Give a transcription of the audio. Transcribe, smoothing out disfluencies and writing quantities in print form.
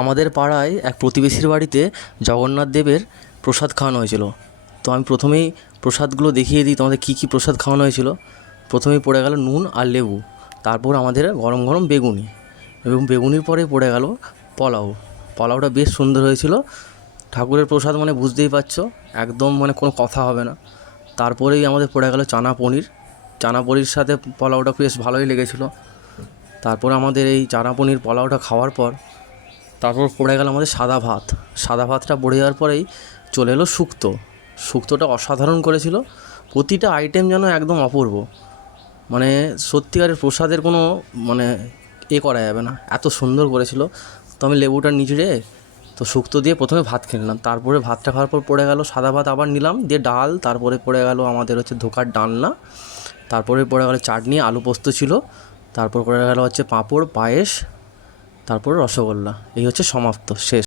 আমাদের পাড়ায় এক প্রতিবেশীর বাড়িতে জগন্নাথ দেবের প্রসাদ খাওয়ানো হয়েছিল। তো আমি প্রথমেই প্রসাদগুলো দেখিয়ে দিই তোমাদের কী কী প্রসাদ খাওয়ানো হয়েছিল। প্রথমেই পড়ে গেল নুন আর লেবু, তারপর আমাদের গরম গরম বেগুনি, এবং বেগুনির পরে পড়ে গেল পোলাও। পোলাওটা বেশ সুন্দর হয়েছিল। ঠাকুরের প্রসাদ মানে বুঝতেই পারছো, একদম মানে কোনো কথা হবে না। তারপরেই আমাদের পড়ে গেল চানা পনির। চানা পনির সাথে পোলাওটা বেশ ভালোই লেগেছিলো। তারপর আমাদের এই চানা পনির পোলাওটা খাওয়ার পর তারপর পড়ে গেল আমাদের সাদা ভাত। সাদা ভাতটা পড়ে যাওয়ার পরেই চলে এলো শুক্তো। শুক্তোটা অসাধারণ করেছিল, প্রতিটা আইটেম যেন একদম অপূর্ব। মানে সত্যিকারের প্রসাদের কোনো মানে করা যাবে না, এত সুন্দর করেছিল। তো আমি লেবুটা নিচড়ে তো শুক্তো দিয়ে প্রথমে ভাত খেয়ে নিলাম। তারপরে ভাতটা খাওয়ার পর পড়ে গেল সাদা ভাত, আবার নিলাম দিয়ে ডাল, তারপরে পড়ে গেল আমাদের হচ্ছে ধোকার ডালনা, তারপরে পড়ে গেল চাটনি, আলু পোস্ত ছিল, তারপর পড়ে গেল হচ্ছে পাঁপড়, পায়েস, তারপরে রসগোল্লা। এই হচ্ছে সমাপ্ত, শেষ।